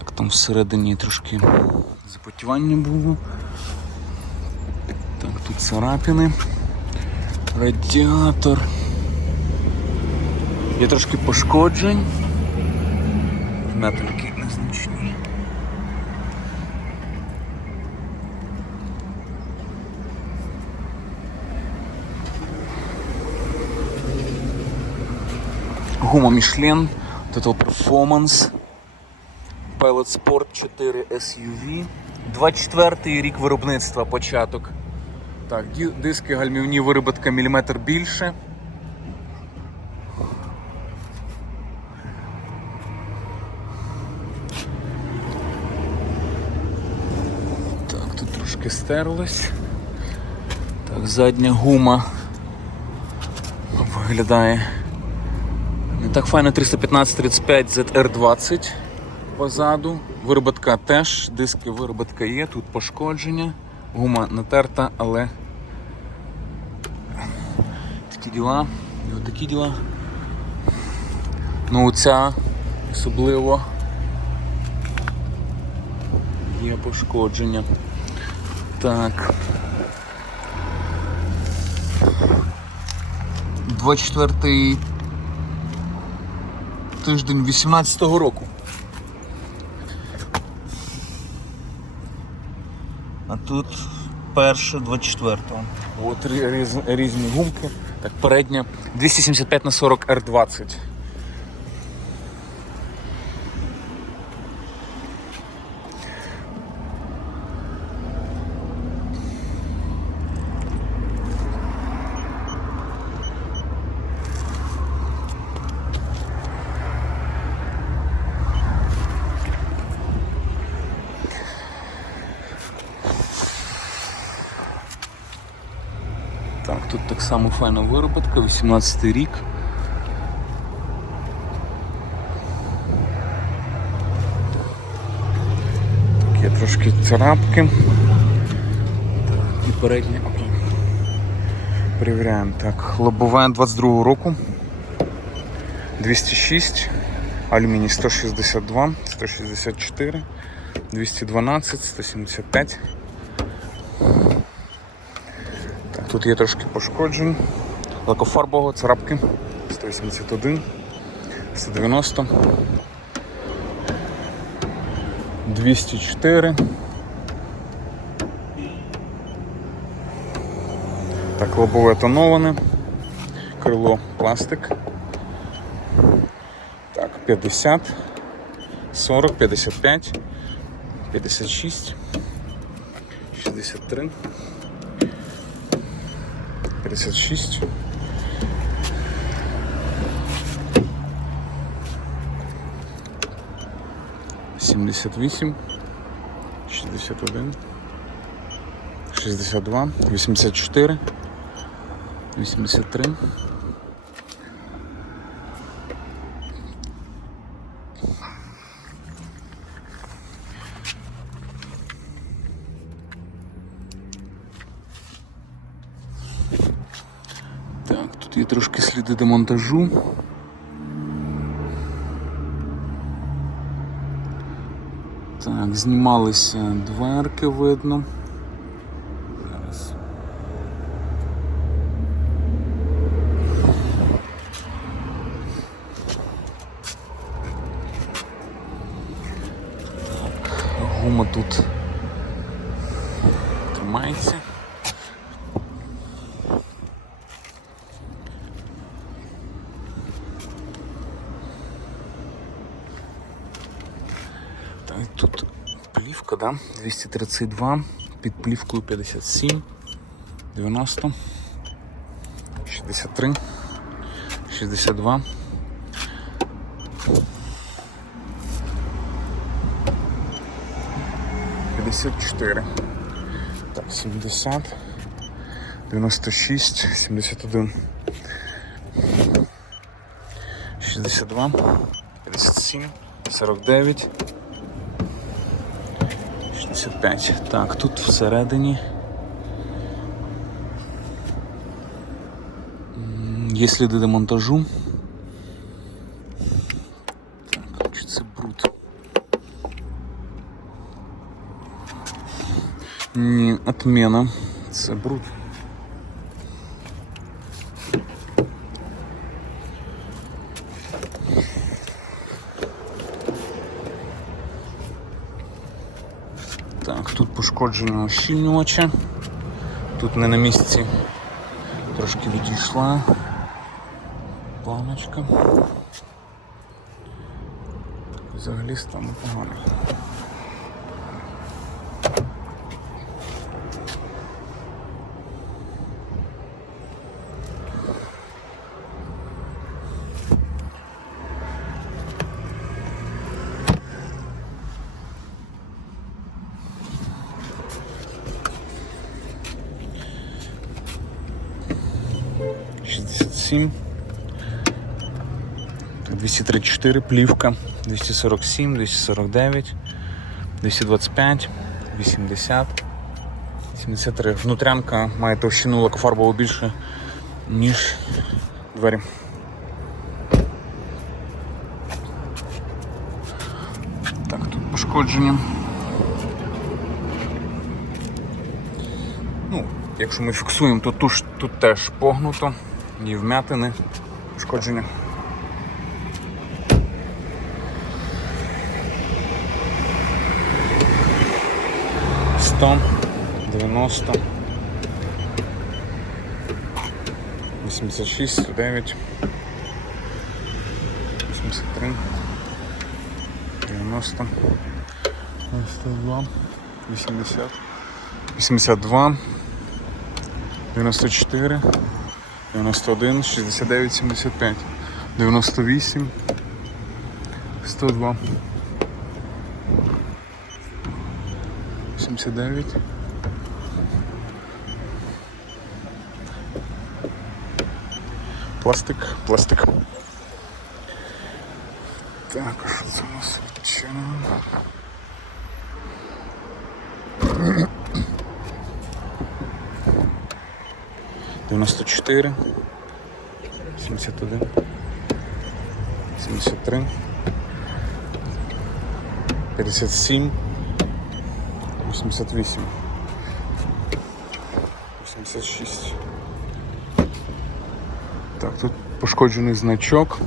Так, там всередині трошки запотівання було. Так, тут царапини. Радіатор. Є трошки пошкоджень. Метальки незначні. Гума Michelin, Total Performance, Pilot Sport 4 SUV. 24-й рік виробництва, початок. Так, диски гальмівні вироботка міліметр більше. Так, тут трошки стерлось. Так, задня гума виглядає не так файно 315-35 ZR20 позаду. Вироботка теж, диски вироботка є, тут пошкодження, гума натерта, але такі діла, і от такі діла. Ну ця особливо є пошкодження. Так. 24 тиждень 18-го року. Тут перше 24-го. От різ- різні гумки. Так, передня 275 на 40 R20. Так, само файна вироботка, 18 рік. Так, трошки царапки. І передні. Окей. Перевіряємо. Так, лобове 22 року. 206, алюміній 162, 164, 212, 175. Так, тут є трошки пошкоджень. Лакофарбового, царапки 181, 190, 204. Так, лобове тоноване, крило пластик. Так, 50, 40, 55, 56, 63. 56. Сімдесят вісім, шістдесят один, шістдесят два, вісімдесят чотири, вісімдесят три. Так, тут є трошки сліди демонтажу. Так, знімалися дверки видно. Гума тут тримається. Так, тут плівка, да? 232, під плівкою 57, 90, 63, 62. П'ятдесят чотири. Так, 70, 96, 71, 62, 57, 49, 25. Так, тут всередині. Є сліди демонтажу. Так, чи це бруд? Ні, отмена. Це бруд. пошкодження щільнювача. Тут не на місці трошки відійшла планочка. Взагалі стану погано. 247, 234 плівка, 247, 249, 225, 80, 73. Внутрянка має товщину лакофарбову більше, ніж двері. Так, тут пошкодження. Ну, Якщо ми фіксуємо, то тут, тут теж погнуто і вмятини, пошкодження. 100, 90, 86, 109, 83, 90, 102, 80, 82, 94, 91, 69, 75, 98, 102. 79. Пластик, пластик. Так, 94, 71, 73, 57, 88, 86. Так, тут пошкоджений значок.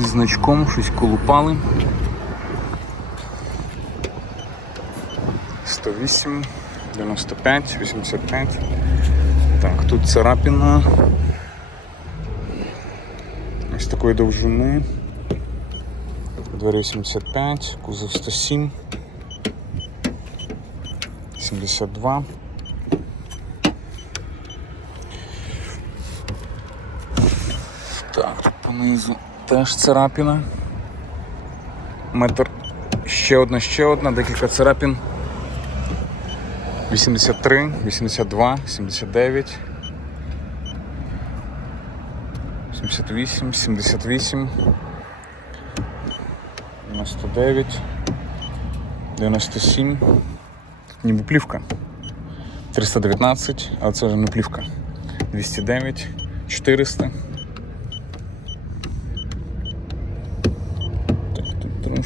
Із значком? Щось колупали. 108, 95, 85. Так, тут царапина. Ось такої довжини. Двері 85, кузов 107, 72. Так, тут понизу теж царапіна. Метр ще одна, ще одна, декілька царапін. 83, 82, 79, 78, 78, 99, 97. Тут ніби плівка. 319, але це вже не плівка. 209, 400.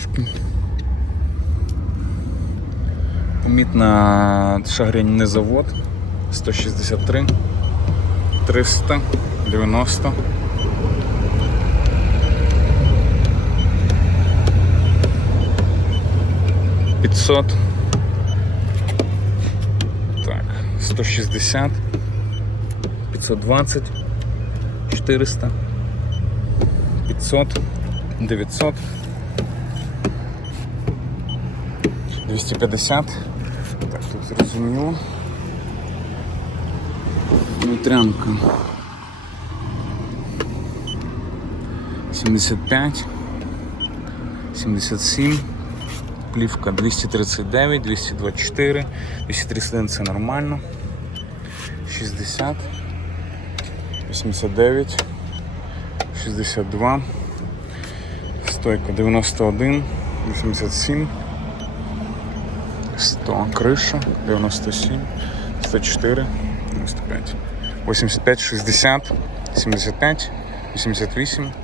Трошки. Мітна шагрянь завод 163 390 500 Так, 160 520 400 500 900 250 Так, тут зрозуміло. Нутрянка 75 77 плівка 239, 224, 231 це нормально. 60, 89, 62, стойка 91, 87, 100, криша 97, 104, 95, 85, 60, 75, 88.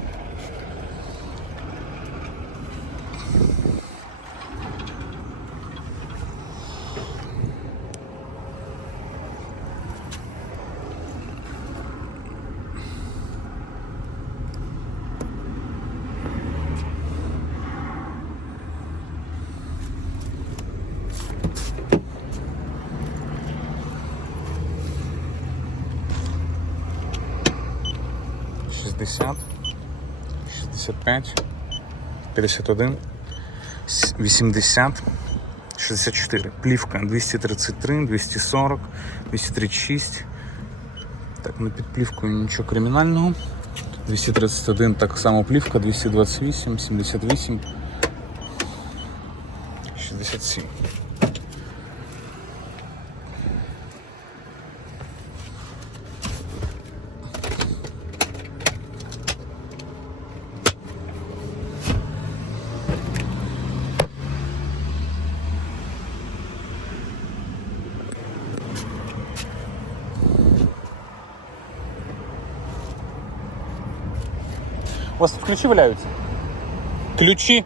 Шістдесят, шістдесят п'ять, п'ятдесят один, с- вісімдесят, шістдесят чотири. Плівка 233, 240, 236. Так, на під плівкою нічого кримінального. 231 так само плівка, 228, 78, 67. У вас тут ключі валяються? Ключі?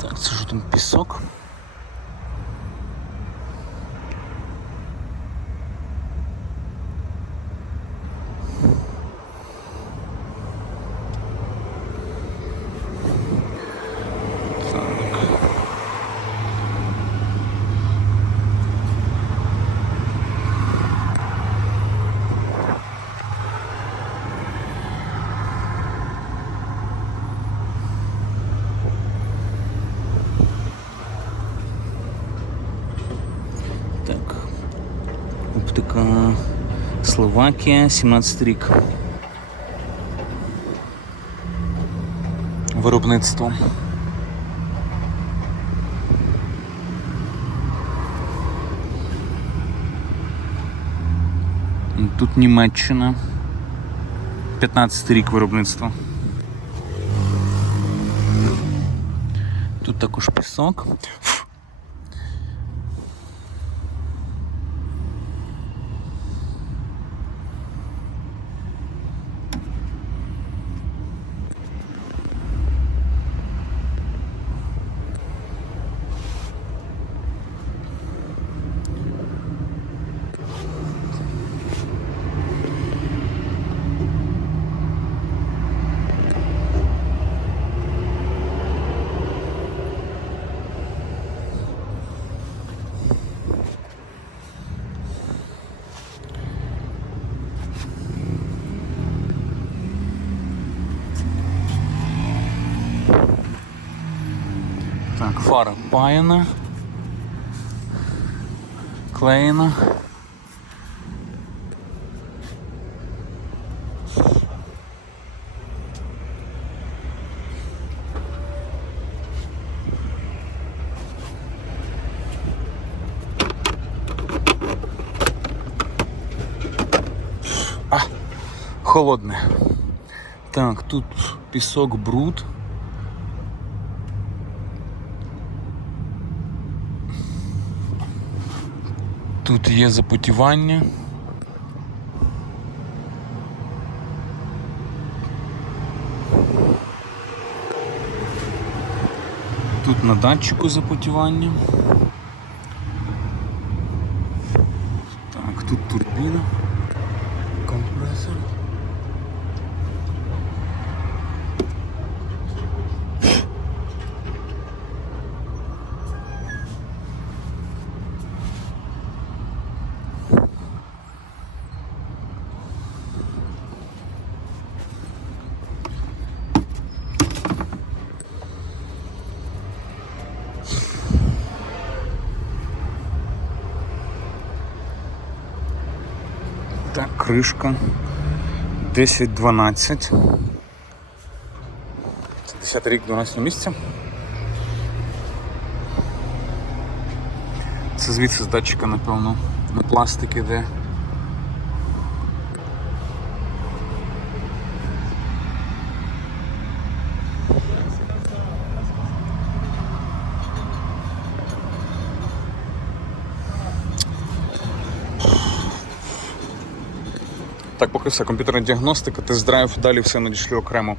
Так, це що там пісок? Словакія, 17 рік. Виробництво. Тут Німеччина. 15 рік виробництва. Тут також пісок. Фара паяна. А, холодне. Так, тут пісок, бруд. Тут є запотівання. Тут на датчику запотівання. Так, тут турбіна. Компресор. Так, кришка 10-12. Це 10 рік 12 місця. Це звідси з датчика, напевно, на пластик іде. Все, комп'ютерна діагностика, тест-драйв, далі все надішлю окремо.